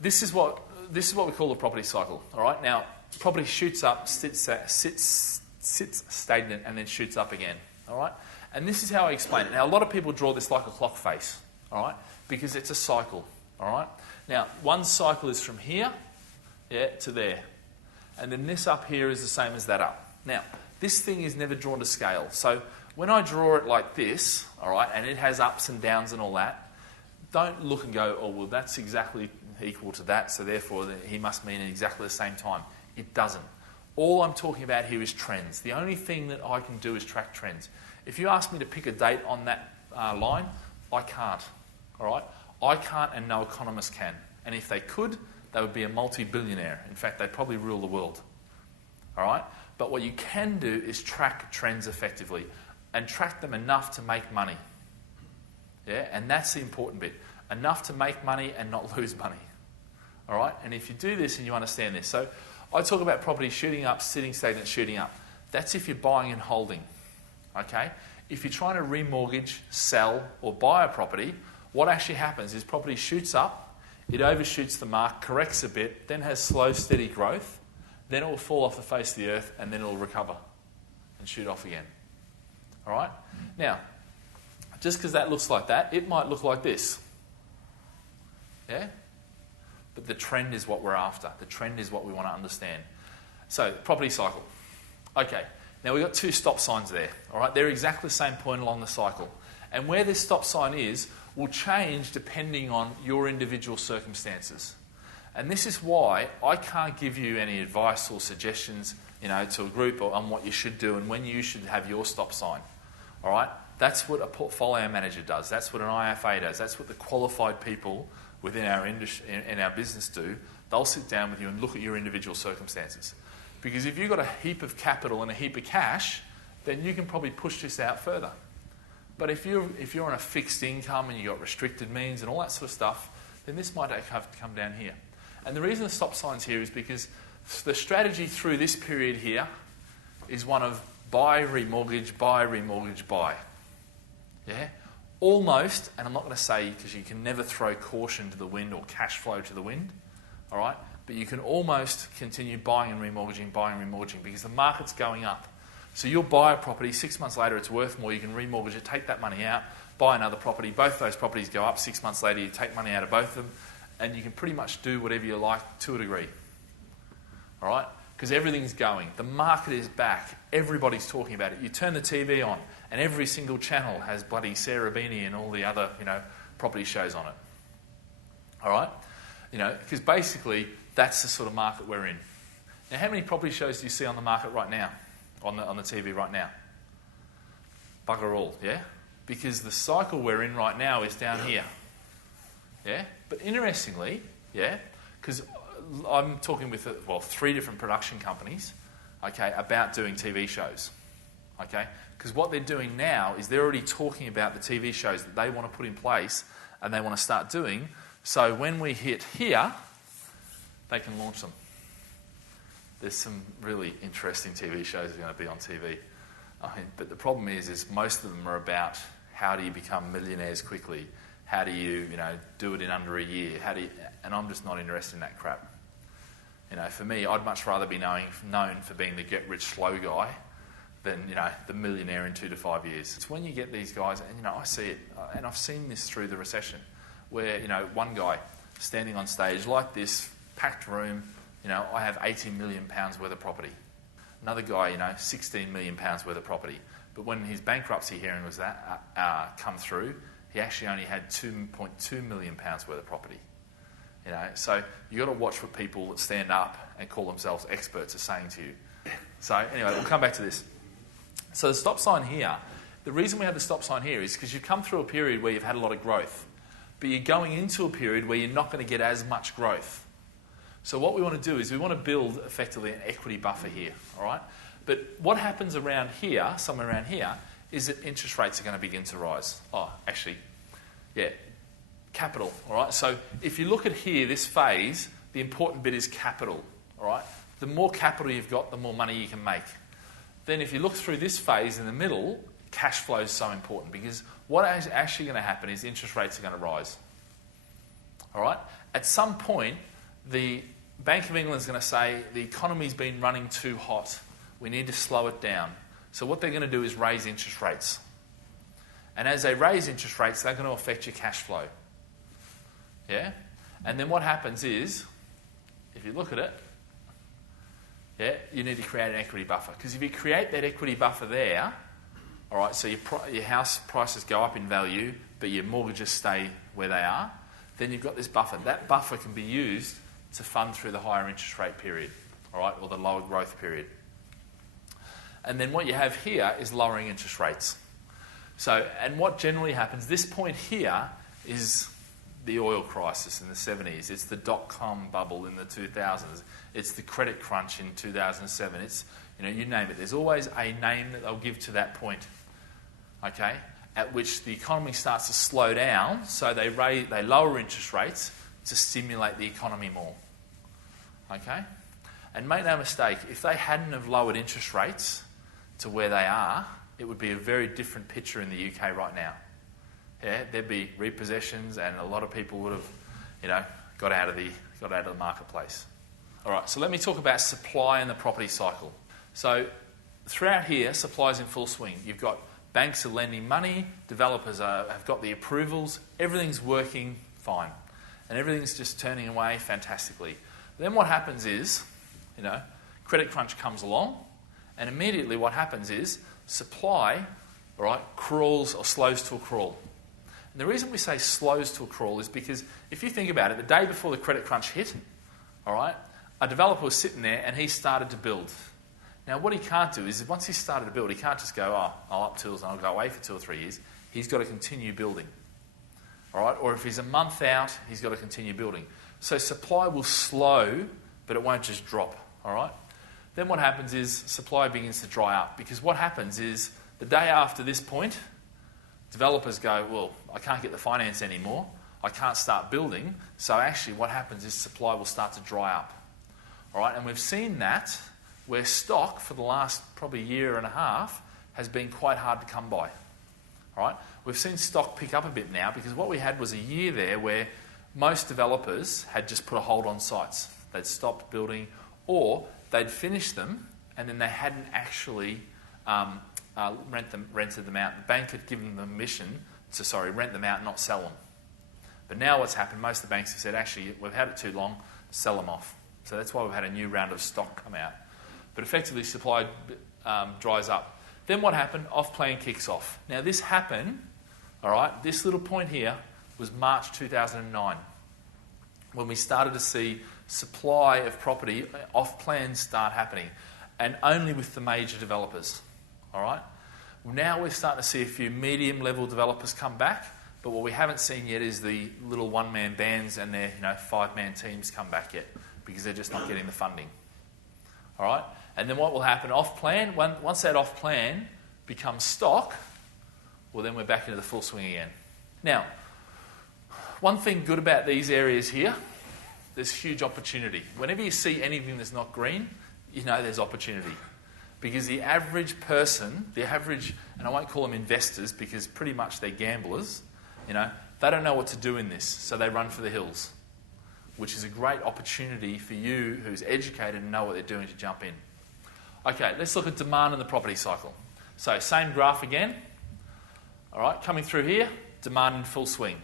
this is what we call the property cycle. All right. Now, property shoots up, sits stagnant, and then shoots up again. All right. And this is how I explain it. Now, a lot of people draw this like a clock face. All right, because it's a cycle. All right. Now, one cycle is from here, to there, and then this up here is the same as that up. Now, this thing is never drawn to scale. So when I draw it like this, all right, and it has ups and downs and all that, don't look and go, oh, well, that's exactly equal to that, so therefore he must mean at exactly the same time. It doesn't. All I'm talking about here is trends. The only thing that I can do is track trends. If you ask me to pick a date on that line, I can't. All right? I can't, and no economist can. And if they could, they would be a multi-billionaire. In fact, they'd probably rule the world. All right? But what you can do is track trends effectively and track them enough to make money. Yeah? And that's the important bit. Enough to make money and not lose money. All right? And if you do this and you understand this. So I talk about property shooting up, sitting stagnant, shooting up. That's if you're buying and holding. Okay? If you're trying to remortgage, sell, or buy a property, what actually happens is property shoots up, it overshoots the mark, corrects a bit, then has slow, steady growth, then it will fall off the face of the earth, and then it will recover and shoot off again. All right? Now, just because that looks like that, it might look like this. Yeah? But the trend is what we're after. The trend is what we want to understand. So, property cycle. Okay, now we've got two stop signs there. All right? They're exactly the same point along the cycle. And where this stop sign is will change depending on your individual circumstances. And this is why I can't give you any advice or suggestions, to a group on what you should do and when you should have your stop sign. All right? That's what a portfolio manager does. That's what an IFA does. That's what the qualified people within our industry, in our business do. They'll sit down with you and look at your individual circumstances. Because if you've got a heap of capital and a heap of cash, then you can probably push this out further. But if you're on a fixed income and you've got restricted means and all that sort of stuff, then this might have to come down here. And the reason the stop sign's here is because the strategy through this period here is one of buy, remortgage, buy, remortgage, buy. Yeah? Almost, and I'm not going to say because you can never throw caution to the wind or cash flow to the wind, all right? But you can almost continue buying and remortgaging because the market's going up. So you'll buy a property, 6 months later it's worth more, you can remortgage it, take that money out, buy another property, both those properties go up, 6 months later you take money out of both of them, and you can pretty much do whatever you like to a degree. All right? Because everything's going. The market is back. Everybody's talking about it. You turn the TV on, and every single channel has bloody Sarah Beanie and all the other, property shows on it. All right? Because basically that's the sort of market we're in. Now, how many property shows do you see on the market right now? On the TV right now? Bugger all, yeah? Because the cycle we're in right now is down here. Yeah? But interestingly, yeah, because I'm talking with, 3 different production companies, okay, about doing TV shows, okay? Because what they're doing now is they're already talking about the TV shows that they want to put in place and they want to start doing, so when we hit here, they can launch them. There's some really interesting TV shows that are going to be on TV. But the problem is most of them are about how do you become millionaires quickly? How do you, do it in under a year? And I'm just not interested in that crap. For me, I'd much rather be known for being the get-rich-slow guy than, the millionaire in 2 to 5 years. It's when you get these guys, and, I see it, and I've seen this through the recession, where, one guy standing on stage like this, packed room, I have £18 million worth of property. Another guy, £16 million worth of property. But when his bankruptcy hearing was come through, he actually only had £2.2 million worth of property. So you've got to watch what people that stand up and call themselves experts are saying to you. So anyway, we'll come back to this. So the stop sign here, the reason we have the stop sign here is because you've come through a period where you've had a lot of growth. But you're going into a period where you're not going to get as much growth. So what we want to do is we want to build effectively an equity buffer here, all right? But what happens around here, somewhere around here, is that interest rates are going to begin to rise. Capital, all right? So if you look at here, this phase, the important bit is capital, all right? The more capital you've got, the more money you can make. Then if you look through this phase in the middle, cash flow is so important because what is actually going to happen is interest rates are going to rise, all right? At some point, the Bank of England is going to say the economy's been running too hot. We need to slow it down. So what they're going to do is raise interest rates. And as they raise interest rates, they're going to affect your cash flow. Yeah? And then what happens is, if you look at it, yeah, you need to create an equity buffer. Because if you create that equity buffer there, all right, so your house prices go up in value, but your mortgages stay where they are, then you've got this buffer. That buffer can be used to fund through the higher interest rate period, all right, or the lower growth period. And then what you have here is lowering interest rates. So, and what generally happens, this point here is the oil crisis in the 70s. It's the dot-com bubble in the 2000s. It's the credit crunch in 2007. It's, you name it. There's always a name that they'll give to that point, okay, at which the economy starts to slow down, so they lower interest rates to stimulate the economy more, okay? And make no mistake, if they hadn't have lowered interest rates to where they are, it would be a very different picture in the UK right now. Yeah, there'd be repossessions, and a lot of people would have, got out of the marketplace. All right, so let me talk about supply in the property cycle. So throughout here, supply's in full swing. You've got banks are lending money, developers have got the approvals, everything's working fine, and everything's just turning away fantastically. Then what happens is, credit crunch comes along, and immediately what happens is supply, all right, crawls or slows to a crawl. And the reason we say slows to a crawl is because if you think about it, the day before the credit crunch hit, all right, a developer was sitting there and he started to build. Now, what he can't do is once he started to build, he can't just go, I'll up tools and I'll go away for 2 or 3 years. He's got to continue building, all right? Or if he's a month out, he's got to continue building. So supply will slow, but it won't just drop, all right? Then what happens is supply begins to dry up, because what happens is the day after this point, developers go, well, I can't get the finance anymore, I can't start building, so actually what happens is supply will start to dry up. All right, and we've seen that where stock for the last probably year and a half has been quite hard to come by. All right, we've seen stock pick up a bit now, because what we had was a year there where most developers had just put a hold on sites. They'd stopped building, or they'd finished them and then they hadn't actually rented them out. The bank had given them permission to rent them out and not sell them. But now what's happened, most of the banks have said, actually, we've had it too long, sell them off. So that's why we've had a new round of stock come out. But effectively, supply dries up. Then what happened? Off-plan kicks off. Now this happened, all right, this little point here was March 2009, when we started to see supply of property off-plan start happening, and only with the major developers. All right. Now we're starting to see a few medium-level developers come back, but what we haven't seen yet is the little one-man bands and their 5-man teams come back yet, because they're just not getting the funding. All right. And then what will happen off-plan? Once that off-plan becomes stock, well, then we're back into the full swing again. Now, one thing good about these areas here, there's huge opportunity. Whenever you see anything that's not green, there's opportunity. Because the average person, and I won't call them investors because pretty much they're gamblers, they don't know what to do in this, so they run for the hills, which is a great opportunity for you who's educated and know what they're doing to jump in. Okay, let's look at demand in the property cycle. So same graph again. All right, coming through here, demand in full swing.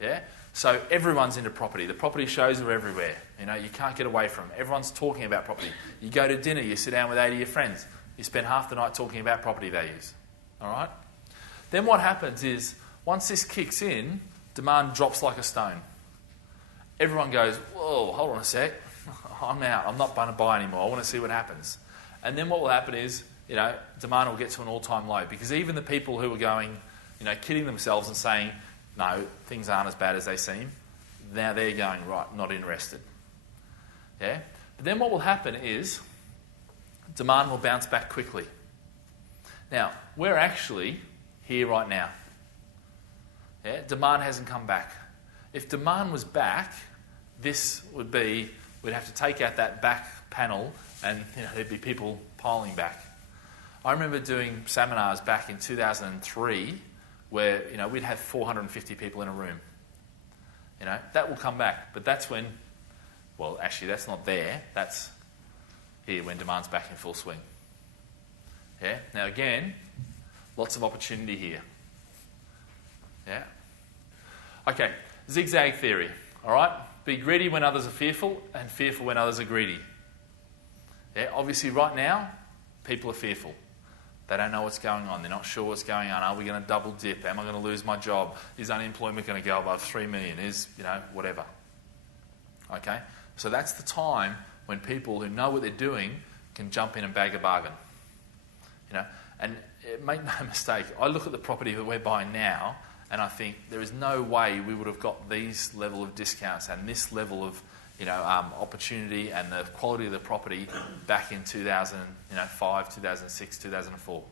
Yeah? So everyone's into property. The property shows are everywhere. You can't get away from them. Everyone's talking about property. You go to dinner, you sit down with 8 of your friends. You spend half the night talking about property values. All right? Then what happens is, once this kicks in, demand drops like a stone. Everyone goes, whoa, hold on a sec. I'm out. I'm not going to buy anymore. I want to see what happens. And then what will happen is, demand will get to an all-time low, because even the people who are going, kidding themselves and saying, no, things aren't as bad as they seem, now they're going, right, not interested. Yeah? But then what will happen is demand will bounce back quickly. Now, we're actually here right now. Yeah? Demand hasn't come back. If demand was back, this would be, we'd have to take out that back panel and there'd be people piling back. I remember doing seminars back in 2003 where we'd have 450 people in a room. That will come back, but that's when Well, actually, that's not there. That's here when demand's back in full swing. Yeah. Now, again, lots of opportunity here. Yeah. Okay. Zigzag theory. All right. Be greedy when others are fearful, and fearful when others are greedy. Yeah. Obviously, right now, people are fearful. They don't know what's going on. They're not sure what's going on. Are we going to double dip? Am I going to lose my job? Is unemployment going to go above 3 million? Is, whatever. Okay? So that's the time when people who know what they're doing can jump in and bag a bargain. And make no mistake, I look at the property that we're buying now and I think there is no way we would have got these level of discounts and this level of opportunity and the quality of the property back in 2005, 2006, 2004.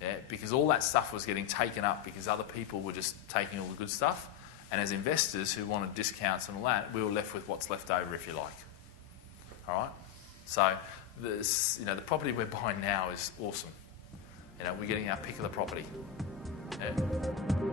Yeah, because all that stuff was getting taken up because other people were just taking all the good stuff, and as investors who wanted discounts and all that, we were left with what's left over, if you like. All right. So the property we're buying now is awesome. We're getting our pick of the property. Yeah.